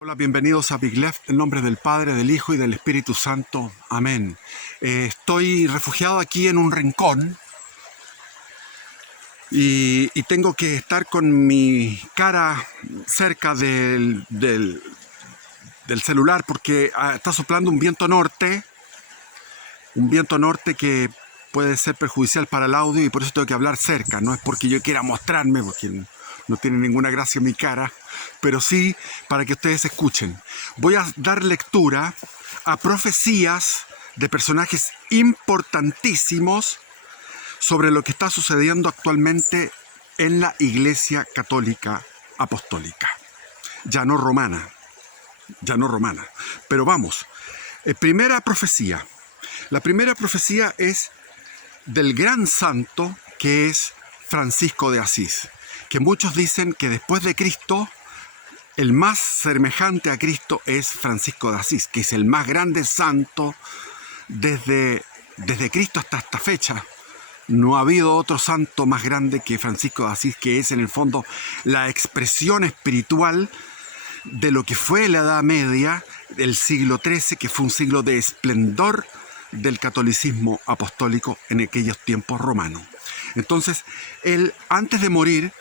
Hola, bienvenidos a Big Left, en nombre del Padre, del Hijo y del Espíritu Santo. Amén. Estoy refugiado aquí en un rincón y tengo que estar con mi cara cerca del celular porque está soplando un viento norte que puede ser perjudicial para el audio y por eso tengo que hablar cerca. No es porque yo quiera mostrarme, porque no tiene ninguna gracia mi cara, pero sí para que ustedes escuchen. Voy a dar lectura a profecías de personajes importantísimos sobre lo que está sucediendo actualmente en la Iglesia Católica Apostólica, ya no romana. Pero vamos, primera profecía. La primera profecía es del gran santo que es Francisco de Asís, que muchos dicen que después de Cristo, el más semejante a Cristo es Francisco de Asís, que es el más grande santo desde Cristo hasta esta fecha. No ha habido otro santo más grande que Francisco de Asís, que es en el fondo la expresión espiritual de lo que fue la Edad Media, del siglo XIII, que fue un siglo de esplendor del catolicismo apostólico en aquellos tiempos romanos. Entonces, él, antes de morir,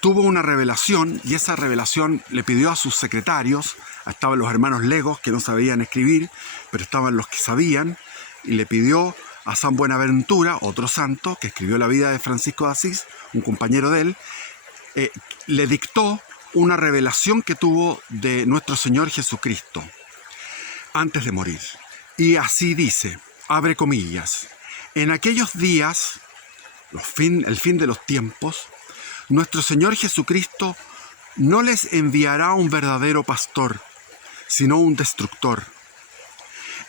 tuvo una revelación, y esa revelación le pidió a sus secretarios, estaban los hermanos legos que no sabían escribir, pero estaban los que sabían, y le pidió a San Buenaventura, otro santo, que escribió la vida de Francisco de Asís, un compañero de él, le dictó una revelación que tuvo de nuestro Señor Jesucristo antes de morir. Y así dice, abre comillas, en aquellos días, el fin de los tiempos, nuestro Señor Jesucristo no les enviará un verdadero pastor, sino un destructor.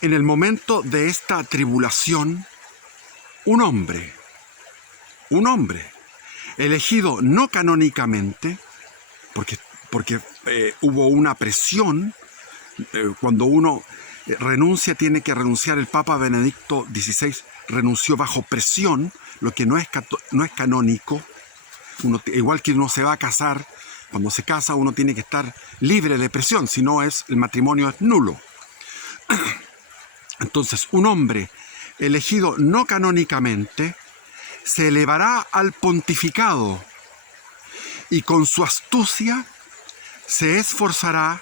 En el momento de esta tribulación, un hombre, elegido no canónicamente, porque hubo una presión, cuando uno renuncia, tiene que renunciar. El Papa Benedicto XVI renunció bajo presión, lo que no es canónico. Igual que uno se va a casar, cuando se casa uno tiene que estar libre de presión, si no el matrimonio es nulo. Entonces, un hombre elegido no canónicamente se elevará al pontificado y con su astucia se esforzará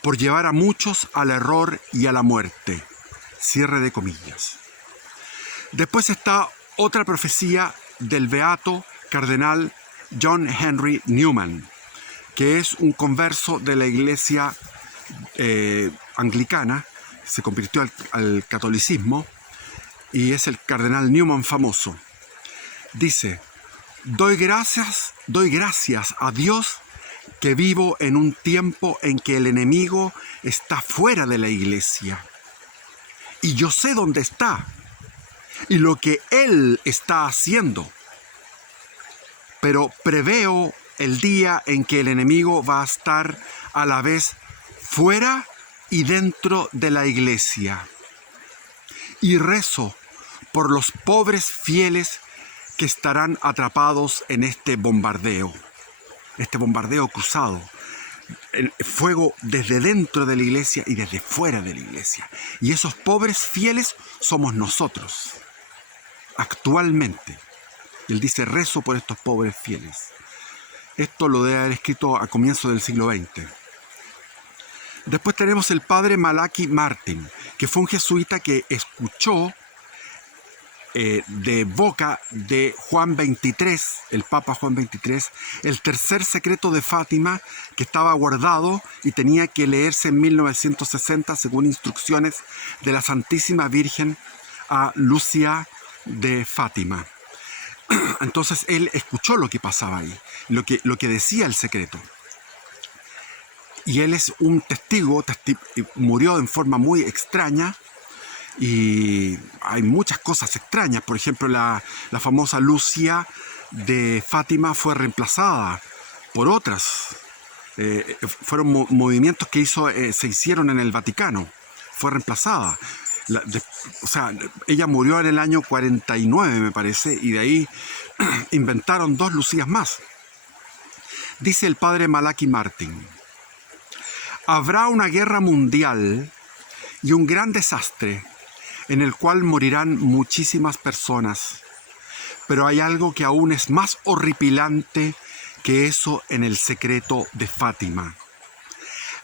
por llevar a muchos al error y a la muerte. Cierre de comillas. Después está otra profecía del beato cardenal John Henry Newman, que es un converso de la iglesia anglicana, se convirtió al catolicismo y es el cardenal Newman famoso. Dice, doy gracias a Dios que vivo en un tiempo en que el enemigo está fuera de la iglesia. Y yo sé dónde está y lo que él está haciendo. Pero preveo el día en que el enemigo va a estar a la vez fuera y dentro de la iglesia. Y rezo por los pobres fieles que estarán atrapados en este bombardeo cruzado, el fuego desde dentro de la iglesia y desde fuera de la iglesia. Y esos pobres fieles somos nosotros, actualmente. Él dice, rezo por estos pobres fieles. Esto lo debe haber escrito a comienzos del siglo XX. Después tenemos el padre Malachi Martin, que fue un jesuita que escuchó de boca de Juan XXIII, el Papa Juan XXIII, el tercer secreto de Fátima, que estaba guardado y tenía que leerse en 1960 según instrucciones de la Santísima Virgen a Lucia de Fátima. Entonces él escuchó lo que pasaba ahí, lo que decía el secreto. Y él es un testigo, murió en forma muy extraña. Y hay muchas cosas extrañas. Por ejemplo, la famosa Lucia de Fátima fue reemplazada por otras. Fueron movimientos que se hicieron en el Vaticano. Fue reemplazada. Ella murió en el año 49, me parece, y de ahí inventaron dos Lucías más. Dice el padre Malachi Martin: Habrá una guerra mundial y un gran desastre en el cual morirán muchísimas personas. Pero hay algo que aún es más horripilante que eso en el secreto de Fátima.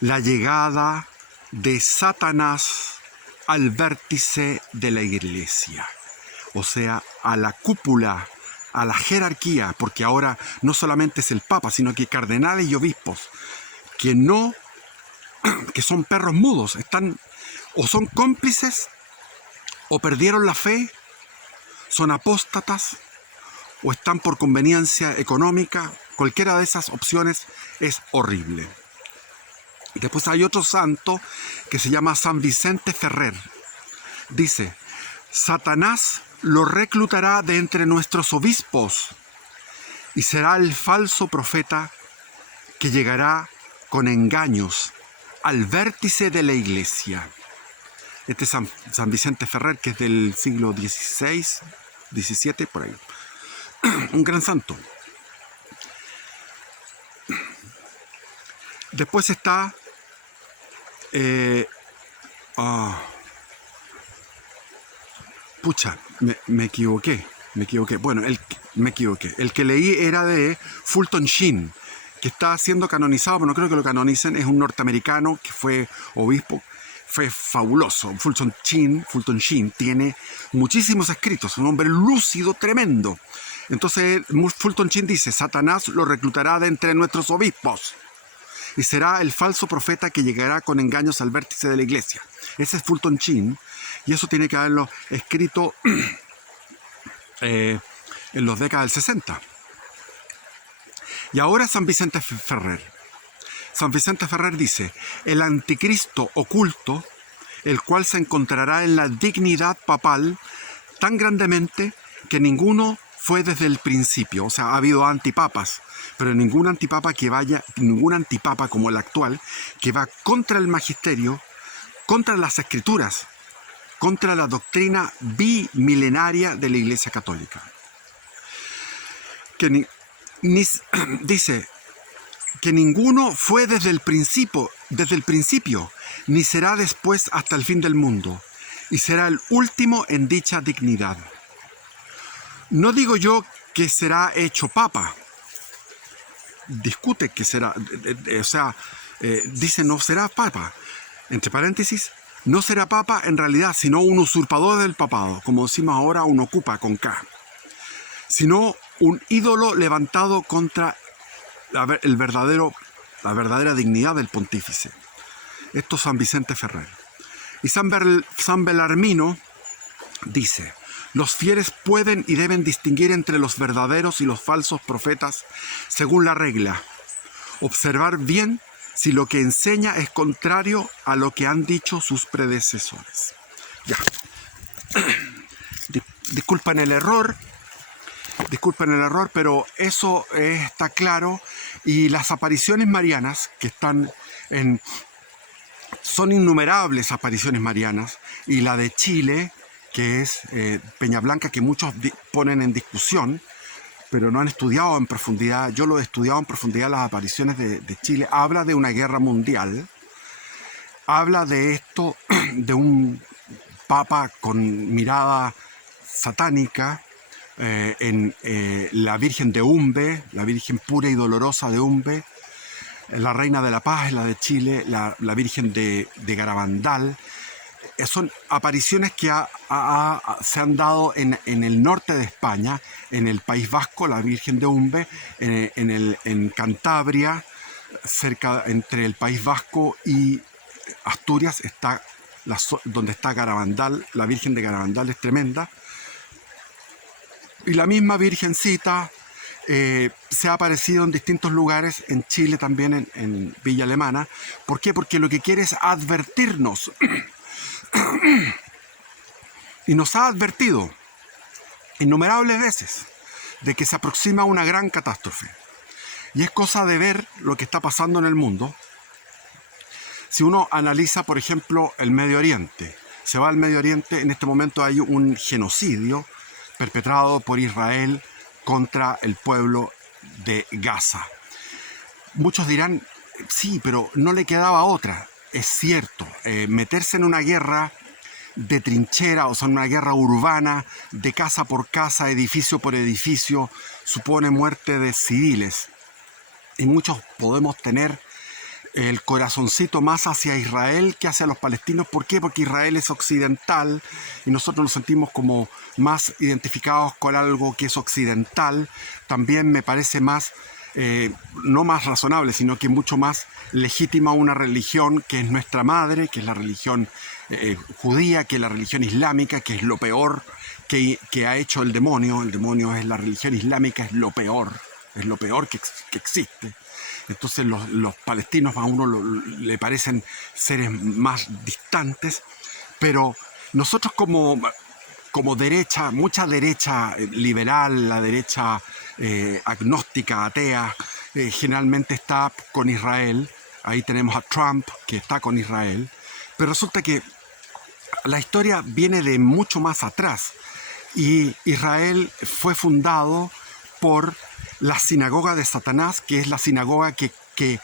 La llegada de Satanás al vértice de la iglesia. O sea, a la cúpula, a la jerarquía, porque ahora no solamente es el Papa, sino que cardenales y obispos, que son perros mudos, están o son cómplices, o perdieron la fe, son apóstatas, o están por conveniencia económica. Cualquiera de esas opciones es horrible. Después hay otro santo que se llama San Vicente Ferrer. Dice: Satanás lo reclutará de entre nuestros obispos y será el falso profeta que llegará con engaños al vértice de la iglesia. Este es San Vicente Ferrer, que es del siglo XVI, XVII, por ahí. Un gran santo. Después está... me equivoqué. Bueno, me equivoqué. El que leí era de Fulton Sheen, que está siendo canonizado, pero no creo que lo canonicen. Es un norteamericano que fue obispo. Fue fabuloso. Fulton Sheen tiene muchísimos escritos, un hombre lúcido, tremendo. Entonces Fulton Sheen dice: Satanás lo reclutará de entre nuestros obispos y será el falso profeta que llegará con engaños al vértice de la iglesia. Ese es Fulton Sheen, y eso tiene que haberlo escrito en los décadas del 60. Y ahora San Vicente Ferrer. San Vicente Ferrer dice: el anticristo oculto, el cual se encontrará en la dignidad papal tan grandemente que ninguno fue desde el principio. O sea, ha habido antipapas, pero ningún antipapa como el actual, que va contra el magisterio, contra las escrituras, contra la doctrina bimilenaria de la Iglesia Católica. Dice que ninguno fue desde el principio, ni será después hasta el fin del mundo, y será el último en dicha dignidad. No digo yo que será hecho papa. Discute que será, dice no será papa. Entre paréntesis, no será papa en realidad, sino un usurpador del papado, como decimos ahora, un ocupa con K. Sino un ídolo levantado contra la verdadera dignidad del pontífice. Esto es San Vicente Ferrer. Y San Belarmino dice: los fieles pueden y deben distinguir entre los verdaderos y los falsos profetas según la regla. Observar bien si lo que enseña es contrario a lo que han dicho sus predecesores. Ya. Disculpen el error, pero eso está claro. Y las apariciones marianas que son innumerables apariciones marianas, y la de Chile, que es Peñablanca, que muchos ponen en discusión, pero no han estudiado en profundidad. Yo lo he estudiado en profundidad, las apariciones de Chile. Habla de una guerra mundial, habla de esto, de un papa con mirada satánica, en la Virgen de Umbe, la Virgen pura y dolorosa de Umbe, la Reina de la Paz, la de Chile, la Virgen de Garabandal. Son apariciones que se han dado en el norte de España, en el País Vasco, la Virgen de Umbe, en Cantabria, cerca entre el País Vasco y Asturias, está donde está Garabandal. La Virgen de Garabandal es tremenda. Y la misma Virgencita se ha aparecido en distintos lugares, en Chile también, en Villa Alemana. ¿Por qué? Porque lo que quiere es advertirnos. Y nos ha advertido innumerables veces de que se aproxima una gran catástrofe. Y es cosa de ver lo que está pasando en el mundo. Si uno analiza, por ejemplo, el Medio Oriente, se va al Medio Oriente, en este momento hay un genocidio perpetrado por Israel contra el pueblo de Gaza. Muchos dirán, Sí, pero no le quedaba otra. Es cierto, meterse en una guerra de trinchera, o sea, una guerra urbana, de casa por casa, edificio por edificio, supone muerte de civiles. Y muchos podemos tener el corazoncito más hacia Israel que hacia los palestinos. ¿Por qué? Porque Israel es occidental y nosotros nos sentimos como más identificados con algo que es occidental. También me parece más, no más razonable, sino que mucho más legítima una religión que es nuestra madre, que es la religión judía, que es la religión islámica, que es lo peor que ha hecho el demonio. El demonio es la religión islámica, es lo peor que existe. Entonces los palestinos a uno le parecen seres más distantes, pero nosotros como derecha, mucha derecha liberal, la derecha agnóstica, atea, generalmente está con Israel. Ahí tenemos a Trump, que está con Israel, pero resulta que la historia viene de mucho más atrás y Israel fue fundado por la sinagoga de Satanás, que es la sinagoga que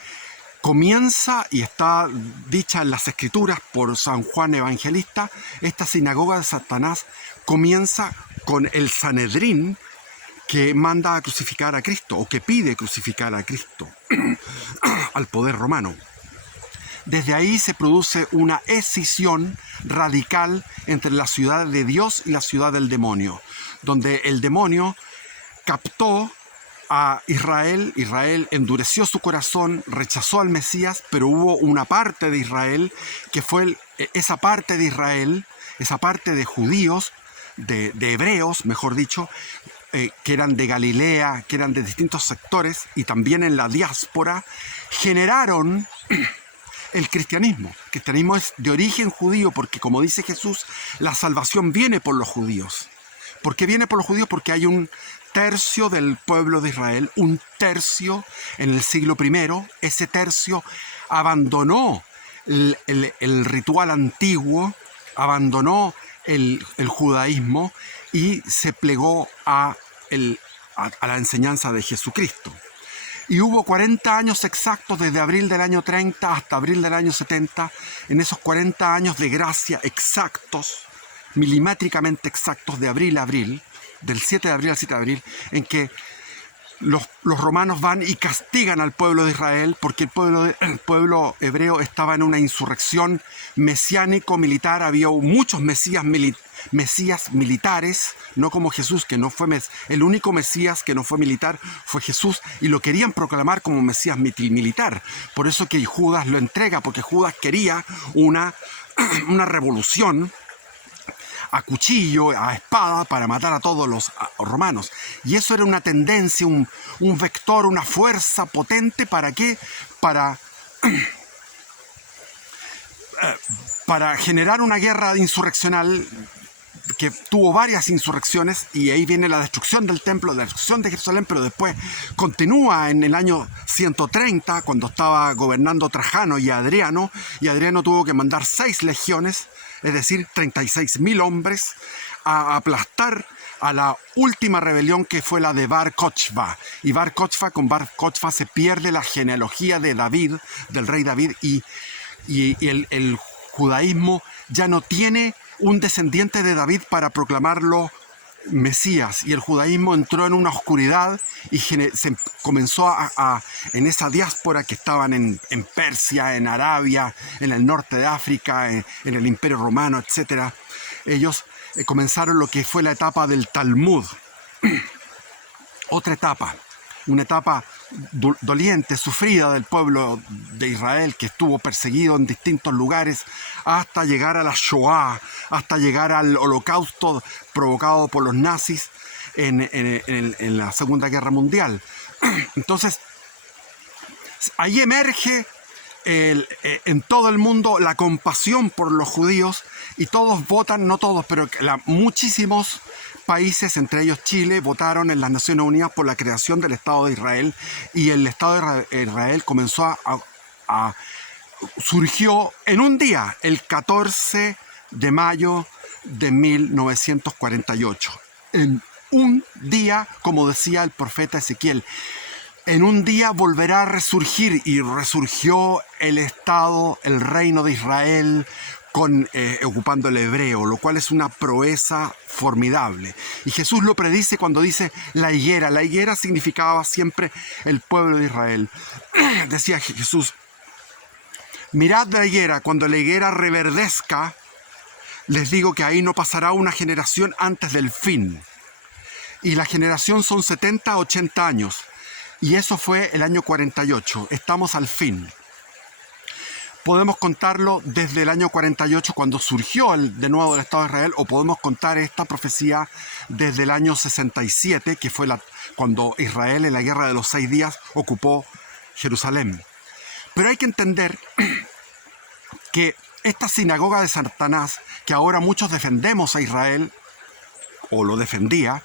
comienza y está dicha en las escrituras por San Juan Evangelista. Esta sinagoga de Satanás comienza con el Sanedrín, que manda a crucificar a Cristo, o que pide crucificar a Cristo al poder romano. Desde ahí se produce una escisión radical entre la ciudad de Dios y la ciudad del demonio, donde el demonio captó a Israel. Israel endureció su corazón, rechazó al Mesías, pero hubo una parte de Israel que fue esa parte de Israel, esa parte de judíos, de hebreos, mejor dicho, que eran de Galilea, que eran de distintos sectores y también en la diáspora, generaron el cristianismo. El cristianismo es de origen judío porque, como dice Jesús, la salvación viene por los judíos. ¿Por qué viene por los judíos? Porque hay un tercio del pueblo de Israel, un tercio en el siglo I. Ese tercio abandonó el ritual antiguo, abandonó el judaísmo y se plegó a la enseñanza de Jesucristo. Y hubo 40 años exactos, desde abril del año 30 hasta abril del año 70, en esos 40 años de gracia exactos, milimétricamente exactos, de abril a abril, del 7 de abril al 7 de abril, en que los romanos van y castigan al pueblo de Israel porque el pueblo hebreo estaba en una insurrección mesiánico-militar. Había muchos mesías militares, no como Jesús, que no fue el único mesías que no fue militar fue Jesús, y lo querían proclamar como mesías militar. Por eso que Judas lo entrega, porque Judas quería una revolución a cuchillo, a espada, para matar a todos los romanos. Y eso era una tendencia, un vector, una fuerza potente. ¿Para qué? Para generar una guerra insurreccional que tuvo varias insurrecciones, y ahí viene la destrucción del templo, la destrucción de Jerusalén, pero después continúa en el año 130, cuando estaba gobernando Trajano y Adriano tuvo que mandar 6 legiones, es decir, 36.000 hombres, a aplastar a la última rebelión, que fue la de Bar Kochba. Y con Bar Kochba se pierde la genealogía de David, del rey David, y el judaísmo ya no tiene un descendiente de David para proclamarlo Mesías, y el judaísmo entró en una oscuridad y se comenzó en esa diáspora que estaban en Persia, en Arabia, en el norte de África, en el Imperio Romano, etc. Ellos comenzaron lo que fue la etapa del Talmud. Otra etapa, una etapa doliente, sufrida del pueblo de Israel, que estuvo perseguido en distintos lugares hasta llegar a la Shoah, hasta llegar al holocausto provocado por los nazis en la Segunda Guerra Mundial. Entonces, ahí emerge en todo el mundo la compasión por los judíos, y todos votan, no todos, pero muchísimos países, entre ellos Chile, votaron en las Naciones Unidas por la creación del Estado de Israel, y el Estado de Israel comenzó surgió en un día, el 14 de mayo de 1948. En un día, como decía el profeta Ezequiel, en un día volverá a resurgir, y resurgió el Estado, el reino de Israel, ocupando el hebreo, lo cual es una proeza formidable. Y Jesús lo predice cuando dice la higuera. La higuera significaba siempre el pueblo de Israel. Decía Jesús: mirad la higuera, cuando la higuera reverdezca, les digo que ahí no pasará una generación antes del fin. Y la generación son 70 a 80 años. Y eso fue el año 48. Estamos al fin. Podemos contarlo desde el año 48, cuando surgió de nuevo el Estado de Israel, o podemos contar esta profecía desde el año 67, que fue cuando Israel, en la Guerra de los 6 días, ocupó Jerusalén. Pero hay que entender que esta sinagoga de Satanás, que ahora muchos defendemos a Israel, o lo defendía,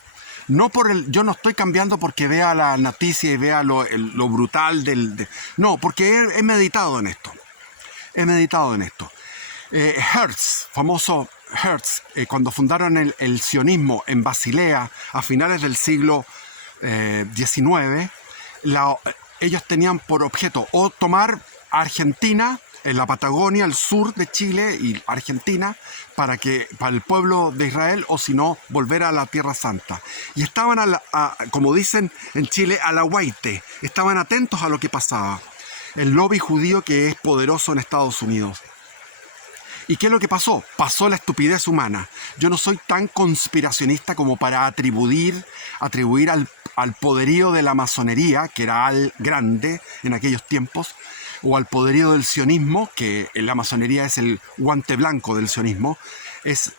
yo no estoy cambiando porque vea la noticia y vea lo brutal no, porque he meditado en esto. Hertz, famoso Hertz, cuando fundaron el sionismo en Basilea a finales del siglo XIX, ellos tenían por objeto o tomar Argentina, en la Patagonia, el sur de Chile y Argentina, para el pueblo de Israel, o si no, volver a la Tierra Santa. Y estaban, como dicen en Chile, a la guaite, estaban atentos a lo que pasaba. El lobby judío, que es poderoso en Estados Unidos. ¿Y qué es lo que pasó? Pasó la estupidez humana. Yo no soy tan conspiracionista como para atribuir al poderío de la masonería, que era grande en aquellos tiempos, o al poderío del sionismo, que la masonería es el guante blanco del sionismo, es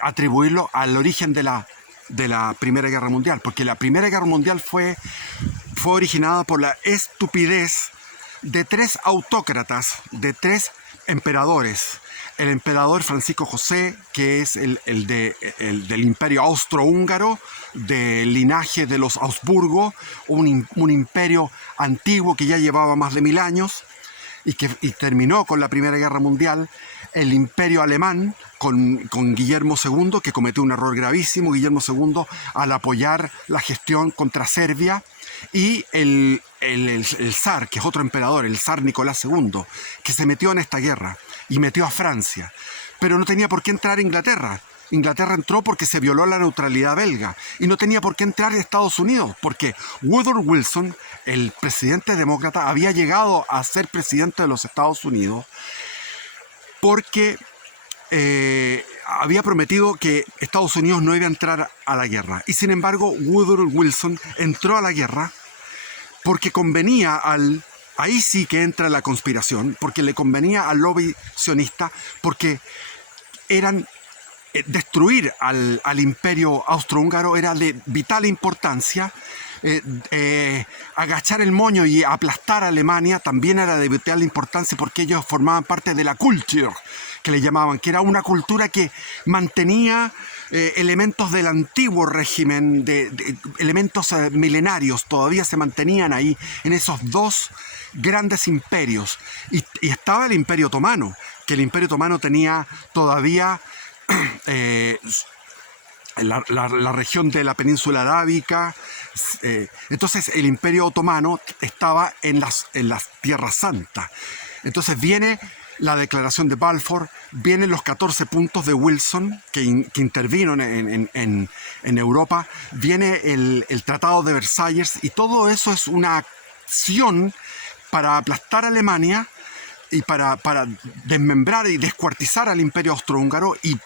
atribuirlo al origen de la Primera Guerra Mundial, porque la Primera Guerra Mundial fue originada por la estupidez de 3 autócratas, de 3 emperadores. El emperador Francisco José, que es el del imperio austrohúngaro, del linaje de los Habsburgo, un imperio antiguo que ya llevaba más de 1000 años y terminó con la Primera Guerra Mundial. El imperio alemán con Guillermo II, que cometió un error gravísimo, Guillermo II, al apoyar la gestión contra Serbia. Y el zar, que es otro emperador, el zar Nicolás II, que se metió en esta guerra y metió a Francia. Pero no tenía por qué entrar Inglaterra. Inglaterra entró porque se violó la neutralidad belga. Y no tenía por qué entrar Estados Unidos, porque Woodrow Wilson, el presidente demócrata, había llegado a ser presidente de los Estados Unidos porque había prometido que Estados Unidos no iba a entrar a la guerra. Y sin embargo, Woodrow Wilson entró a la guerra porque convenía ahí sí que entra la conspiración, porque le convenía al lobby sionista, porque destruir al imperio austrohúngaro era de vital importancia. Agachar el moño y aplastar a Alemania también era de vital importancia, porque ellos formaban parte de la Kultur, que le llamaban, que era una cultura que mantenía elementos del antiguo régimen, elementos milenarios, todavía se mantenían ahí en esos 2 grandes imperios. Y estaba el Imperio Otomano, que el Imperio Otomano tenía todavía la región de la península arábica. Entonces el Imperio Otomano estaba en las Tierras Santas. Entonces viene la declaración de Balfour, vienen los 14 puntos de Wilson, que intervino en Europa, viene el Tratado de Versalles, y todo eso es una acción para aplastar a Alemania y para desmembrar y descuartizar al imperio austrohúngaro, y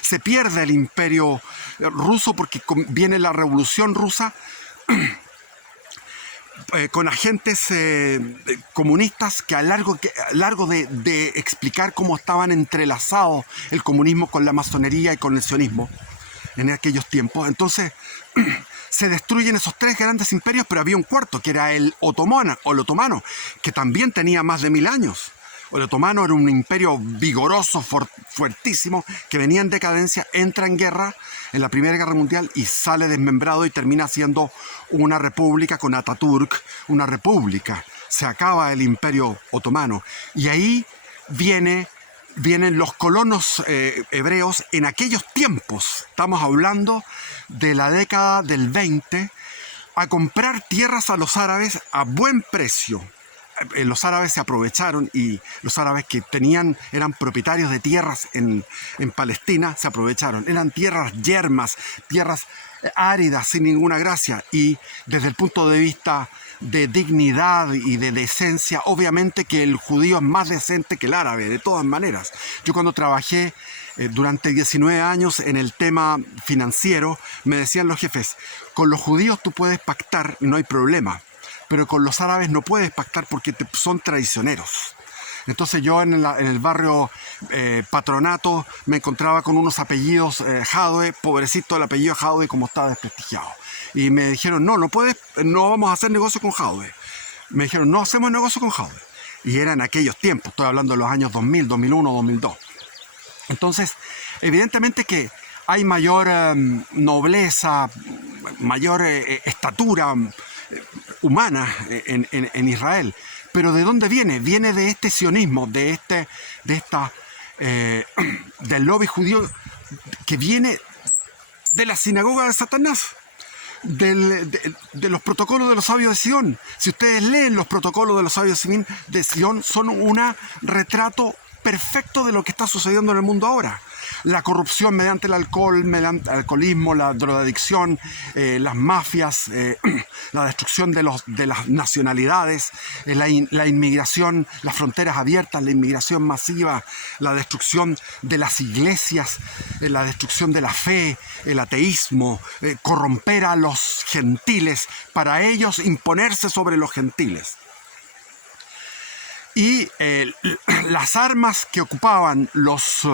se pierde el imperio ruso, porque viene la revolución rusa con agentes comunistas que a largo de explicar cómo estaban entrelazados el comunismo con la masonería y con el sionismo en aquellos tiempos. Entonces se destruyen esos 3 grandes imperios, pero había un cuarto, que era el otomano, que también tenía más de 1000 años. El otomano era un imperio vigoroso, fuertísimo, que venía en decadencia, entra en guerra en la Primera Guerra Mundial y sale desmembrado y termina siendo una república con Ataturk, una república. Se acaba el imperio otomano. Y ahí vienen los colonos hebreos en aquellos tiempos. Estamos hablando de la década del 20 a comprar tierras a los árabes a buen precio. Los árabes se aprovecharon, y los árabes que eran propietarios de tierras en Palestina, se aprovecharon. Eran tierras yermas, tierras áridas, sin ninguna gracia, y desde el punto de vista de dignidad y de decencia, obviamente que el judío es más decente que el árabe, de todas maneras. Yo cuando trabajé durante 19 años en el tema financiero, me decían los jefes, con los judíos tú puedes pactar, no hay problema, pero con los árabes no puedes pactar porque son traicioneros. Entonces yo en el barrio Patronato me encontraba con unos apellidos Jadwe, pobrecito el apellido Jadwe como estaba desprestigiado. Y me dijeron, no vamos a hacer negocio con Jadwe. Me dijeron, no hacemos negocio con Jadwe. Y eran aquellos tiempos, estoy hablando de los años 2000, 2001, 2002. Entonces, evidentemente que hay mayor nobleza, mayor estatura humana en Israel. Pero ¿de dónde viene? Viene de este sionismo, del lobby judío que viene de la sinagoga de Satanás, de los protocolos de los sabios de Sion. Si ustedes leen los protocolos de los sabios de Sion, son un retrato perfecto de lo que está sucediendo en el mundo ahora. La corrupción mediante el alcohol, mediante el alcoholismo, la drogadicción, las mafias, la destrucción de las nacionalidades, la inmigración, las fronteras abiertas, la inmigración masiva, la destrucción de las iglesias, la destrucción de la fe, el ateísmo, corromper a los gentiles para ellos imponerse sobre los gentiles. Y las armas que ocupaban los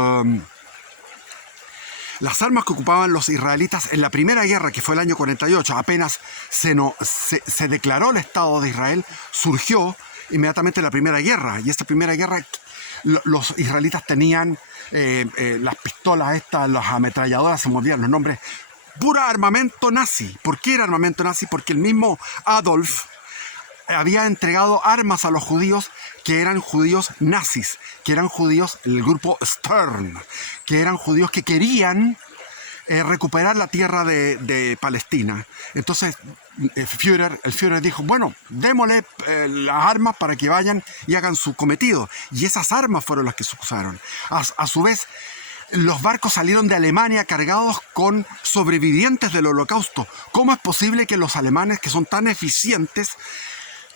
israelitas en la primera guerra, que fue el año 48, apenas se declaró el Estado de Israel, surgió inmediatamente la primera guerra. Y esta primera guerra, los israelitas tenían las pistolas estas, las ametralladoras, se me olvidan los nombres, pura armamento nazi. ¿Por qué era armamento nazi? Porque el mismo Adolf había entregado armas a los judíos que eran judíos nazis, que eran judíos, el grupo Stern, que eran judíos que querían recuperar la tierra de Palestina. Entonces el Führer dijo, bueno, démosle las armas para que vayan y hagan su cometido. Y esas armas fueron las que se usaron. A su vez, los barcos salieron de Alemania cargados con sobrevivientes del Holocausto. ¿Cómo es posible que los alemanes, que son tan eficientes,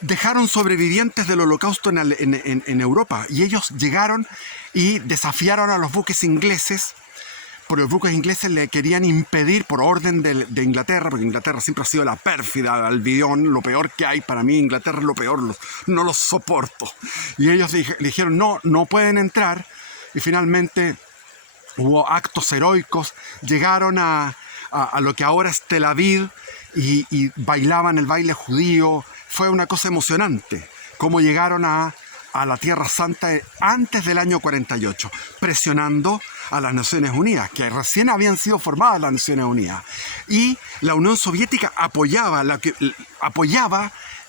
dejaron sobrevivientes del Holocausto en Europa? Y ellos llegaron y desafiaron a los buques ingleses, porque los buques ingleses le querían impedir, por orden de Inglaterra, porque Inglaterra siempre ha sido la pérfida, el bidón, lo peor que hay. Para mí Inglaterra es lo peor, no los soporto. Y ellos le dijeron, no pueden entrar. Y finalmente hubo actos heroicos, llegaron a lo que ahora es Tel Aviv y bailaban el baile judío. Fue una cosa emocionante cómo llegaron a la Tierra Santa antes del año 48, presionando a las Naciones Unidas, que recién habían sido formadas las Naciones Unidas. Y la Unión Soviética apoyaba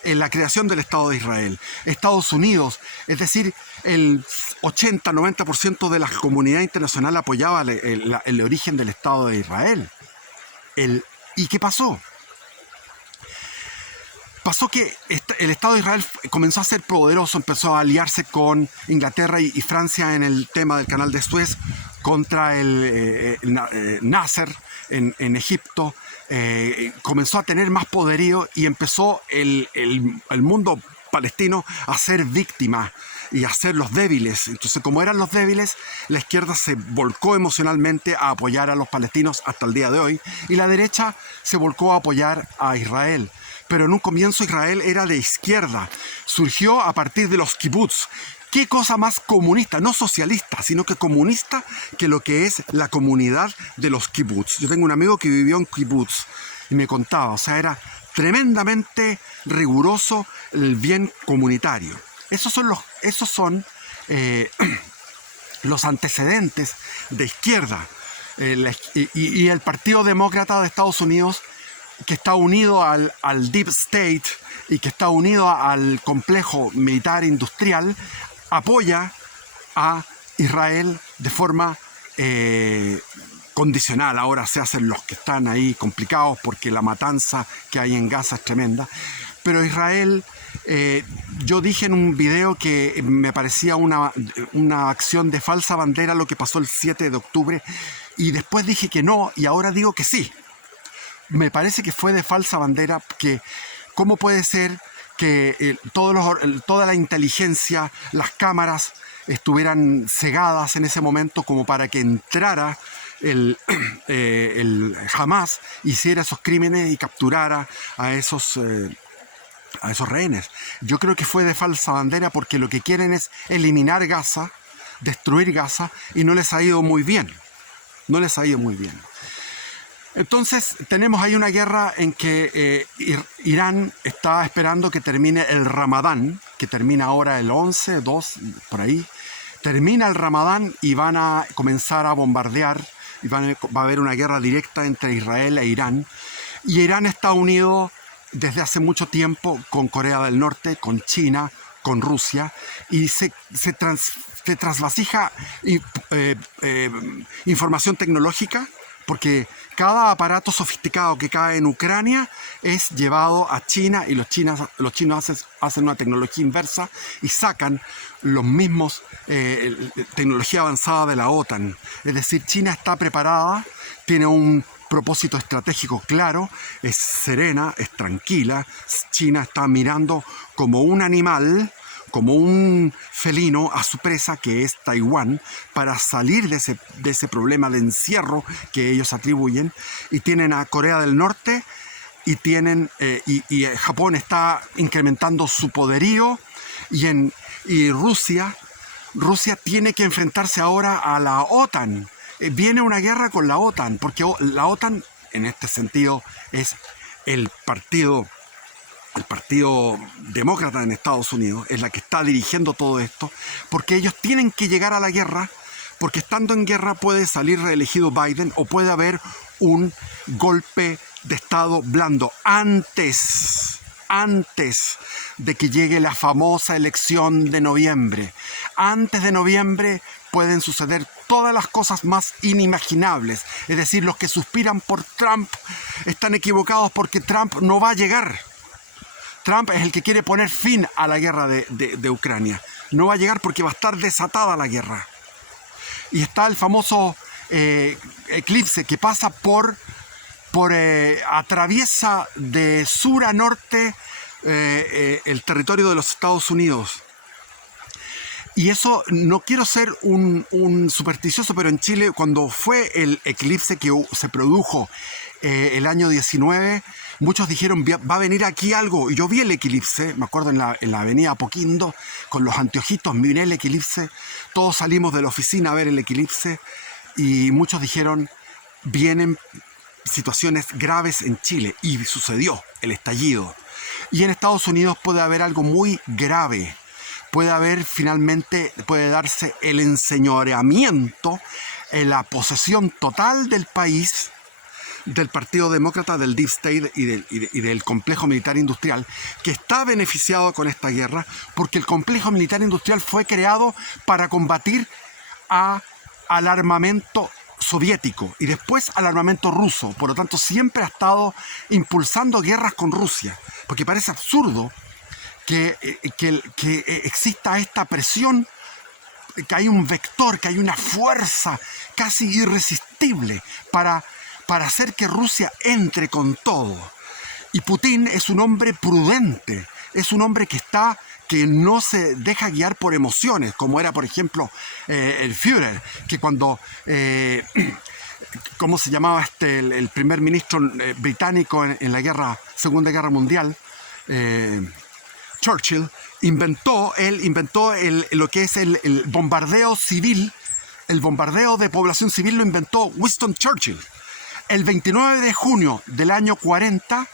en la creación del Estado de Israel. Estados Unidos, es decir, el 80-90% de la comunidad internacional apoyaba el origen del Estado de Israel. ¿Y qué pasó? Pasó que el Estado de Israel comenzó a ser poderoso, empezó a aliarse con Inglaterra y Francia en el tema del Canal de Suez contra el Nasser en Egipto. Comenzó a tener más poderío y empezó el mundo palestino a ser víctima y a ser los débiles. Entonces, como eran los débiles, la izquierda se volcó emocionalmente a apoyar a los palestinos hasta el día de hoy, y la derecha se volcó a apoyar a Israel. Pero en un comienzo Israel era de izquierda, surgió a partir de los kibbutz. ¿Qué cosa más comunista, no socialista, sino que comunista, que lo que es la comunidad de los kibbutz? Yo tengo un amigo que vivió en kibbutz y me contaba, o sea, era tremendamente riguroso el bien comunitario. Esos son los antecedentes de izquierda. Y el Partido Demócrata de Estados Unidos, que está unido al Deep State y que está unido al complejo militar industrial, apoya a Israel de forma condicional. Ahora se hacen los que están ahí complicados porque la matanza que hay en Gaza es tremenda. Pero Israel, yo dije en un video que me parecía una acción de falsa bandera lo que pasó el 7 de octubre, y después dije que no, y ahora digo que sí. Me parece que fue de falsa bandera, que cómo puede ser que toda la inteligencia, las cámaras estuvieran cegadas en ese momento como para que entrara el Hamas, hiciera esos crímenes y capturara a esos rehenes. Yo creo que fue de falsa bandera porque lo que quieren es eliminar Gaza, destruir Gaza, y no les ha ido muy bien. No les ha ido muy bien. Entonces tenemos ahí una guerra en que Irán está esperando que termine el Ramadán, que termina ahora el 11, 2, por ahí. Termina el Ramadán y van a comenzar a bombardear, y va a haber una guerra directa entre Israel e Irán. Y Irán está unido desde hace mucho tiempo con Corea del Norte, con China, con Rusia, y se trasvasija información tecnológica, porque cada aparato sofisticado que cae en Ucrania es llevado a China, y los chinos hacen una tecnología inversa y sacan los mismos tecnología avanzada de la OTAN. Es decir, China está preparada, tiene un propósito estratégico claro, es serena, es tranquila. China está mirando como un animal, como un felino a su presa, que es Taiwán, para salir de ese problema de encierro que ellos atribuyen. Y tienen a Corea del Norte y Japón está incrementando su poderío, y Rusia tiene que enfrentarse ahora a la OTAN. Viene una guerra con la OTAN, porque la OTAN en este sentido es el partido demócrata en Estados Unidos, es la que está dirigiendo todo esto, porque ellos tienen que llegar a la guerra, porque estando en guerra puede salir reelegido Biden o puede haber un golpe de Estado blando antes de que llegue la famosa elección de noviembre. Antes de noviembre pueden suceder todas las cosas más inimaginables. Es decir, los que suspiran por Trump están equivocados, porque Trump no va a llegar. Trump es el que quiere poner fin a la guerra de Ucrania. No va a llegar porque va a estar desatada la guerra. Y está el famoso eclipse que pasa atraviesa de sur a norte el territorio de los Estados Unidos. Y eso, no quiero ser un supersticioso, pero en Chile, cuando fue el eclipse que se produjo el año 19, muchos dijeron, va a venir aquí algo. Y yo vi el eclipse, me acuerdo en la avenida Apoquindo, con los anteojitos, miré el eclipse. Todos salimos de la oficina a ver el eclipse, y muchos dijeron, vienen situaciones graves en Chile, y sucedió el estallido. Y en Estados Unidos puede haber algo muy grave. Puede darse el enseñoreamiento, la posesión total del país, del Partido Demócrata, del Deep State y del complejo militar industrial, que está beneficiado con esta guerra, porque el complejo militar industrial fue creado para combatir al armamento soviético y después al armamento ruso. Por lo tanto, siempre ha estado impulsando guerras con Rusia, porque parece absurdo que exista esta presión, que hay un vector, que hay una fuerza casi irresistible para hacer que Rusia entre con todo. Y Putin es un hombre prudente, es un hombre que no se deja guiar por emociones, como era, por ejemplo, el Führer, que cuando, ¿cómo se llamaba el primer ministro británico en la Segunda Guerra Mundial? Churchill inventó lo que es el bombardeo civil. El bombardeo de población civil lo inventó Winston Churchill. El 29 de junio del año 40,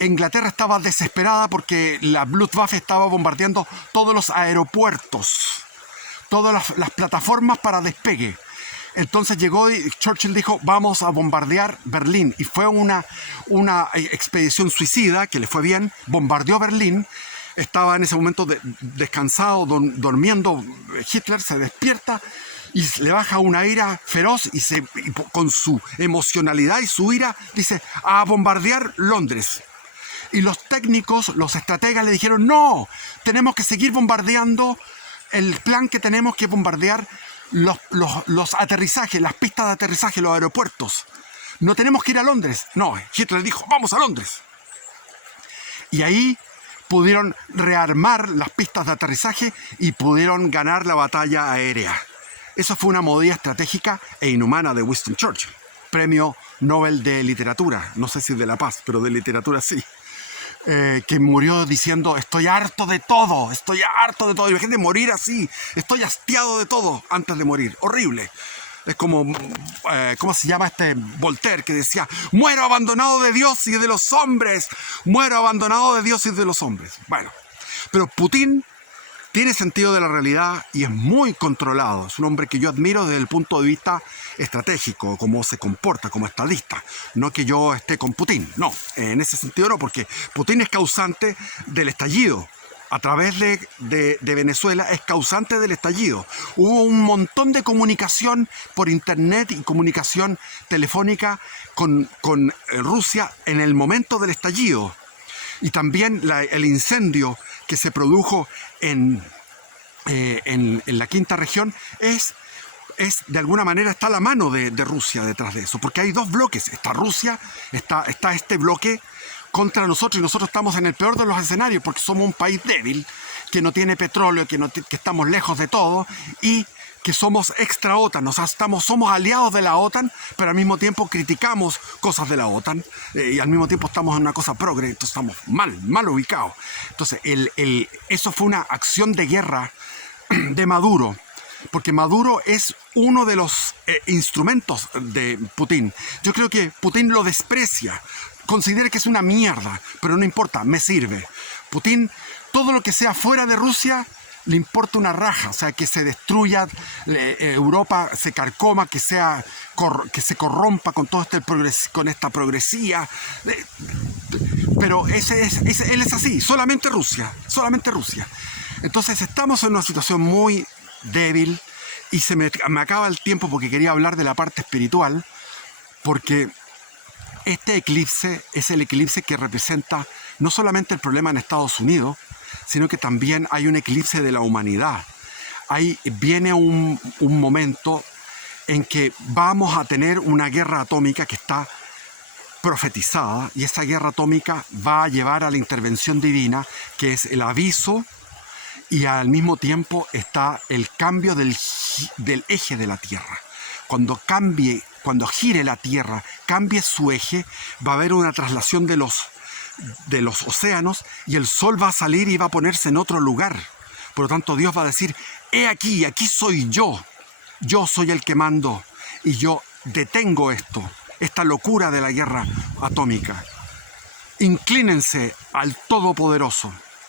Inglaterra estaba desesperada porque la Luftwaffe estaba bombardeando todos los aeropuertos, todas las plataformas para despegue. Entonces llegó y Churchill dijo, vamos a bombardear Berlín. Y fue una expedición suicida que le fue bien, bombardeó Berlín. estaba en ese momento descansado, durmiendo. Hitler se despierta y le baja una ira feroz y con su emocionalidad y su ira dice: a bombardear Londres. Y los técnicos, los estrategas le dijeron: no, tenemos que seguir bombardeando. El plan que tenemos que bombardear los aterrizajes, las pistas de aterrizaje, los aeropuertos. No tenemos que ir a Londres. No, Hitler dijo: vamos a Londres. Y ahí pudieron rearmar las pistas de aterrizaje y pudieron ganar la batalla aérea. Eso fue una movida estratégica e inhumana de Winston Churchill. Premio Nobel de Literatura, no sé si de la paz, pero de literatura sí. Que murió diciendo: estoy harto de todo, estoy harto de todo. Imagínate morir así: estoy hastiado de todo antes de morir. Horrible. Es como, ¿cómo se llama Voltaire, que decía: muero abandonado de Dios y de los hombres, muero abandonado de Dios y de los hombres? Bueno, pero Putin tiene sentido de la realidad y es muy controlado. Es un hombre que yo admiro desde el punto de vista estratégico, cómo se comporta como estadista. No que yo esté con Putin, no, en ese sentido no, porque Putin es causante del estallido. A través de Venezuela es causante del estallido. Hubo un montón de comunicación por internet y comunicación telefónica con Rusia en el momento del estallido. Y también el incendio que se produjo en la quinta región es de alguna manera, está la mano de Rusia detrás de eso, porque hay dos bloques. Está Rusia, está este bloque contra nosotros, y nosotros estamos en el peor de los escenarios porque somos un país débil, que no tiene petróleo, que estamos lejos de todo y que somos extra OTAN. O sea, somos aliados de la OTAN, pero al mismo tiempo criticamos cosas de la OTAN, y al mismo tiempo estamos en una cosa progre, entonces estamos mal ubicados. Entonces, eso fue una acción de guerra de Maduro, porque Maduro es uno de los instrumentos de Putin. Yo creo que Putin lo desprecia, considera que es una mierda, pero no importa, me sirve. Putin, todo lo que sea fuera de Rusia, le importa una raja. O sea, que se destruya Europa, se carcoma, que se corrompa con todo con esta progresía. Pero él es así, solamente Rusia. Entonces estamos en una situación muy débil y me acaba el tiempo porque quería hablar de la parte espiritual, porque este eclipse es el eclipse que representa no solamente el problema en Estados Unidos, sino que también hay un eclipse de la humanidad. Ahí viene un momento en que vamos a tener una guerra atómica que está profetizada, y esa guerra atómica va a llevar a la intervención divina, que es el aviso, y al mismo tiempo está el cambio del eje de la Tierra. Cuando gire la Tierra, cambie su eje, va a haber una traslación de los océanos, y el Sol va a salir y va a ponerse en otro lugar. Por lo tanto, Dios va a decir: he aquí soy yo soy el que mando, y yo detengo esta locura de la guerra atómica. Inclínense al Todopoderoso.